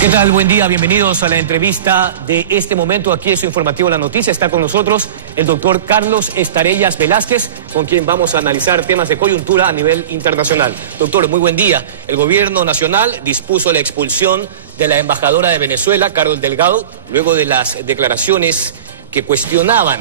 ¿Qué tal? Buen día, bienvenidos a la entrevista de este momento. Aquí es su informativo La Noticia. Está con nosotros el doctor Carlos Estarellas Velázquez, con quien vamos a analizar temas de coyuntura a nivel internacional. Doctor, muy buen día. El gobierno nacional dispuso la expulsión de la embajadora de Venezuela, Carol Delgado, luego de las declaraciones que cuestionaban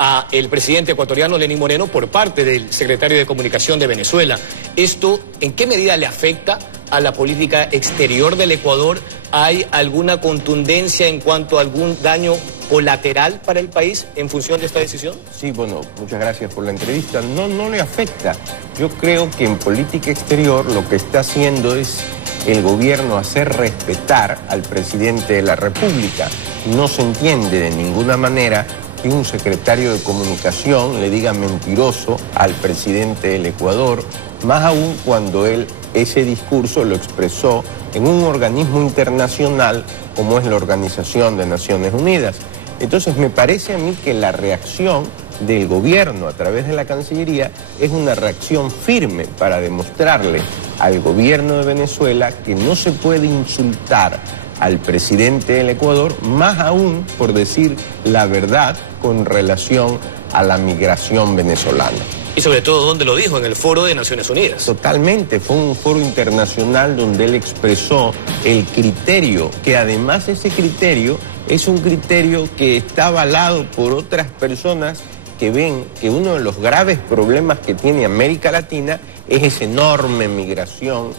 a el presidente ecuatoriano Lenín Moreno por parte del secretario de Comunicación de Venezuela. ¿Esto en qué medida le afecta a la política exterior del Ecuador? ¿Hay alguna contundencia en cuanto a algún daño colateral para el país en función de esta decisión? Sí, bueno, muchas gracias por la entrevista. No le afecta. Yo creo que en política exterior lo que está haciendo es el gobierno hacer respetar al presidente de la República. No se entiende de ninguna manera que un secretario de Comunicación le diga mentiroso al presidente del Ecuador, más aún cuando él ese discurso lo expresó en un organismo internacional como es la Organización de Naciones Unidas. Entonces me parece a mí que la reacción del gobierno a través de la Cancillería es una reacción firme para demostrarle al gobierno de Venezuela que no se puede insultar al presidente del Ecuador, más aún por decir la verdad con relación a la migración venezolana. Y sobre todo, ¿dónde lo dijo? En el Foro de Naciones Unidas. Totalmente, fue un foro internacional donde él expresó el criterio, que además ese criterio es un criterio que está avalado por otras personas que ven que uno de los graves problemas que tiene América Latina es esa enorme migración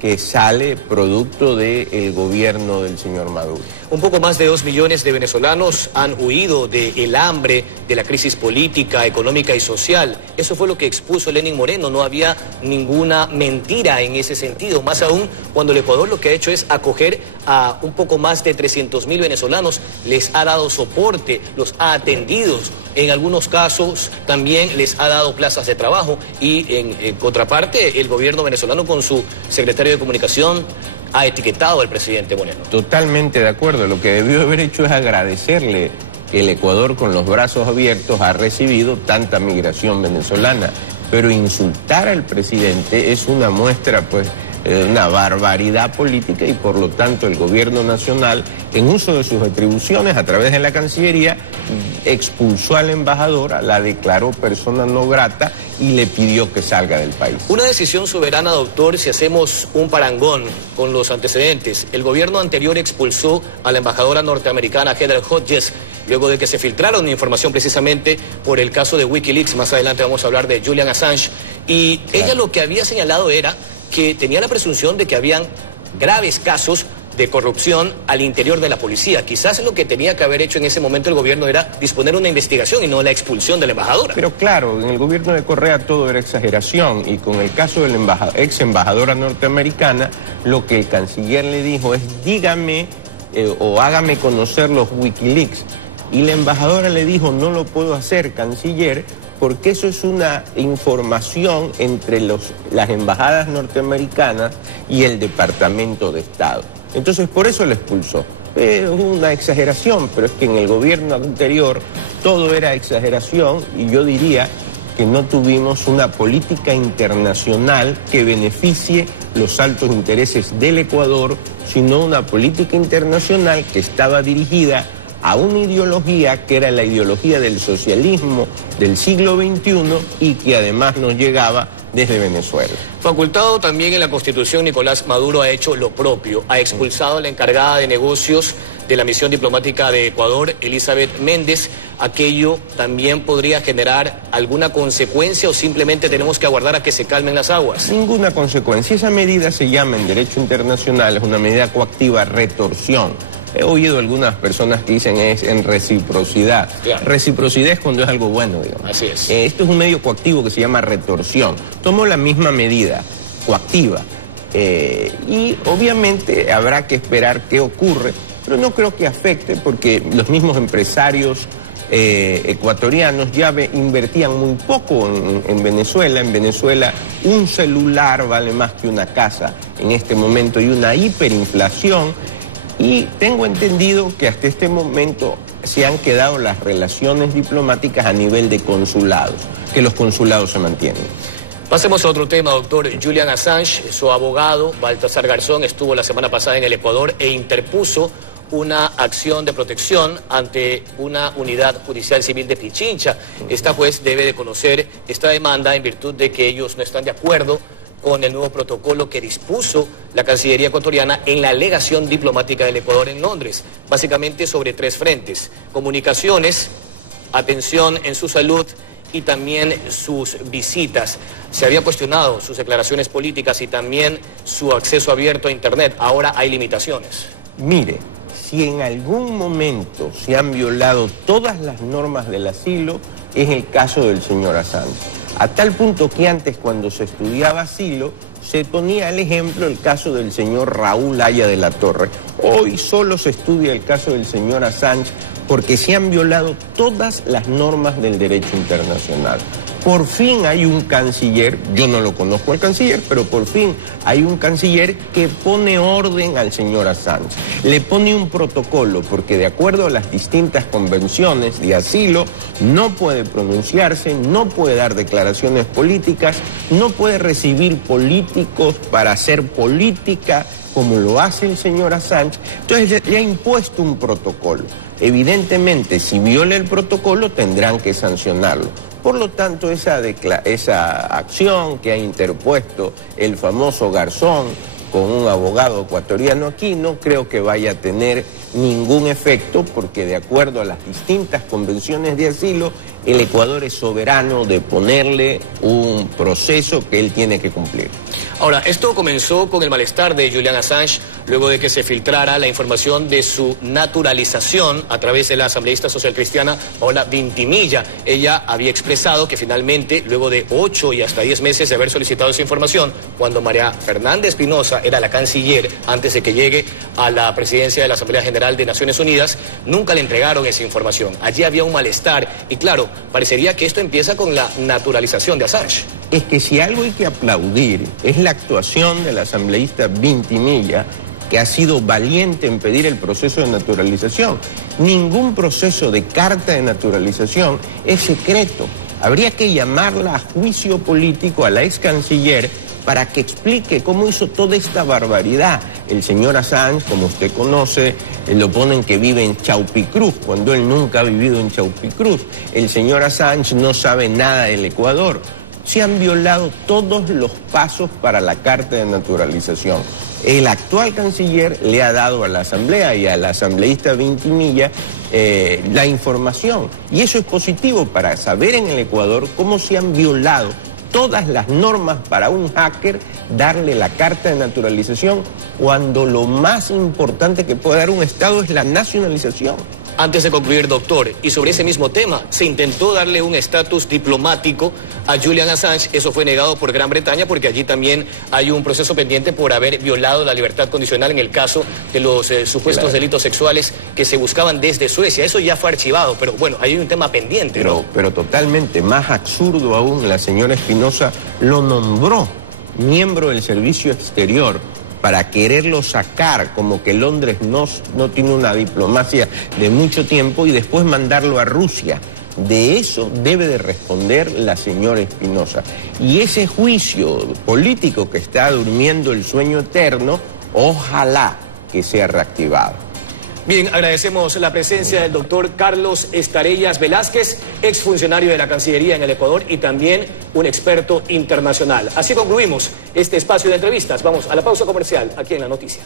que sale producto del gobierno del señor Maduro. Un poco más de 2 millones de venezolanos han huido del hambre, de la crisis política, económica y social. Eso fue lo que expuso Lenín Moreno. No había ninguna mentira en ese sentido. Más aún cuando el Ecuador lo que ha hecho es acoger a un poco más de 300.000 venezolanos. Les ha dado soporte, los ha atendido. En algunos casos también les ha dado plazas de trabajo. Y en contraparte, el gobierno venezolano con su secretario de Comunicación ha etiquetado al presidente Moreno. Totalmente de acuerdo. Lo que debió haber hecho es agradecerle que el Ecuador con los brazos abiertos ha recibido tanta migración venezolana. Pero insultar al presidente es una muestra, pues, una barbaridad política y por lo tanto el gobierno nacional, en uso de sus atribuciones a través de la Cancillería, expulsó a la embajadora, la declaró persona no grata y le pidió que salga del país. Una decisión soberana, doctor, si hacemos un parangón con los antecedentes. El gobierno anterior expulsó a la embajadora norteamericana Heather Hodges, luego de que se filtraron información precisamente por el caso de Wikileaks. Más adelante vamos a hablar de Julian Assange. Y claro, ella lo que había señalado era que tenía la presunción de que habían graves casos de corrupción al interior de la policía. Quizás lo que tenía que haber hecho en ese momento el gobierno era disponer una investigación y no la expulsión de la embajadora. Pero claro, en el gobierno de Correa todo era exageración y con el caso de la ex embajadora norteamericana, lo que el canciller le dijo es dígame o hágame conocer los Wikileaks. Y la embajadora le dijo no lo puedo hacer, canciller, porque eso es una información entre las embajadas norteamericanas y el Departamento de Estado. Entonces por eso lo expulsó. Es una exageración, pero es que en el gobierno anterior todo era exageración y yo diría que no tuvimos una política internacional que beneficie los altos intereses del Ecuador, sino una política internacional que estaba dirigida a una ideología que era la ideología del socialismo del siglo XXI y que además nos llegaba desde Venezuela. Facultado también en la Constitución, Nicolás Maduro ha hecho lo propio. Ha expulsado a la encargada de negocios de la misión diplomática de Ecuador, Elizabeth Méndez. ¿Aquello también podría generar alguna consecuencia o simplemente tenemos que aguardar a que se calmen las aguas? Ninguna consecuencia. Esa medida se llama en derecho internacional, es una medida coactiva, retorsión. He oído algunas personas que dicen es en reciprocidad. Claro. Reciprocidad es cuando es algo bueno, digamos. Así es. Esto es un medio coactivo que se llama retorsión. Tomó la misma medida coactiva y obviamente habrá que esperar qué ocurre, pero no creo que afecte porque los mismos empresarios ecuatorianos ya invertían muy poco en Venezuela. En Venezuela un celular vale más que una casa en este momento y una hiperinflación. Y tengo entendido que hasta este momento se han quedado las relaciones diplomáticas a nivel de consulados, que los consulados se mantienen. Pasemos a otro tema, doctor. Julian Assange, su abogado, Baltasar Garzón, estuvo la semana pasada en el Ecuador e interpuso una acción de protección ante una unidad judicial civil de Pichincha. Esta juez debe de conocer esta demanda en virtud de que ellos no están de acuerdo con el nuevo protocolo que dispuso la Cancillería ecuatoriana en la legación diplomática del Ecuador en Londres, básicamente sobre 3 frentes: comunicaciones, atención en su salud y también sus visitas. Se había cuestionado sus declaraciones políticas y también su acceso abierto a Internet. Ahora hay limitaciones. Mire, si en algún momento se han violado todas las normas del asilo, es el caso del señor Assange. A tal punto que antes, cuando se estudiaba asilo, se ponía el ejemplo el caso del señor Raúl Haya de la Torre. Hoy solo se estudia el caso del señor Assange porque se han violado todas las normas del derecho internacional. Por fin hay un canciller, yo no lo conozco al canciller, pero por fin hay un canciller que pone orden al señor Assange. Le pone un protocolo porque de acuerdo a las distintas convenciones de asilo no puede pronunciarse, no puede dar declaraciones políticas, no puede recibir políticos para hacer política como lo hace el señor Assange. Entonces le ha impuesto un protocolo. Evidentemente, si viola el protocolo tendrán que sancionarlo. Por lo tanto, esa acción que ha interpuesto el famoso Garzón con un abogado ecuatoriano aquí no creo que vaya a tener ningún efecto, porque de acuerdo a las distintas convenciones de asilo, el Ecuador es soberano de ponerle un proceso que él tiene que cumplir. Ahora, esto comenzó con el malestar de Julian Assange luego de que se filtrara la información de su naturalización a través de la asambleísta socialcristiana Paola Vintimilla. Ella había expresado que finalmente, luego de 8 y hasta 10 meses de haber solicitado esa información, cuando María Fernanda Espinosa era la canciller antes de que llegue a la presidencia de la Asamblea General de Naciones Unidas, nunca le entregaron esa información. Allí había un malestar y claro, parecería que esto empieza con la naturalización de Assange. Es que si algo hay que aplaudir es la actuación de la asambleísta Vintimilla, que ha sido valiente en pedir el proceso de naturalización. Ningún proceso de carta de naturalización es secreto. Habría que llamarla a juicio político a la ex canciller para que explique cómo hizo toda esta barbaridad. El señor Assange, como usted conoce, lo ponen que vive en Chaupicruz, cuando él nunca ha vivido en Chaupicruz. El señor Assange no sabe nada del Ecuador. Se han violado todos los pasos para la carta de naturalización. El actual canciller le ha dado a la Asamblea y a la asambleísta Vintimilla la información. Y eso es positivo para saber en el Ecuador cómo se han violado todas las normas para un hacker darle la carta de naturalización cuando lo más importante que puede dar un Estado es la nacionalización. Antes de concluir, doctor, y sobre ese mismo tema, se intentó darle un estatus diplomático a Julian Assange. Eso fue negado por Gran Bretaña porque allí también hay un proceso pendiente por haber violado la libertad condicional en el caso de los supuestos delitos sexuales que se buscaban desde Suecia. Eso ya fue archivado, pero bueno, hay un tema pendiente, ¿no? Pero totalmente más absurdo aún, la señora Espinosa lo nombró miembro del Servicio Exterior para quererlo sacar, como que Londres no tiene una diplomacia de mucho tiempo, y después mandarlo a Rusia. De eso debe de responder la señora Espinosa. Y ese juicio político que está durmiendo el sueño eterno, ojalá que sea reactivado. Bien, agradecemos la presencia del doctor Carlos Estarellas Velázquez, exfuncionario de la Cancillería en el Ecuador y también un experto internacional. Así concluimos este espacio de entrevistas. Vamos a la pausa comercial aquí en La Noticia.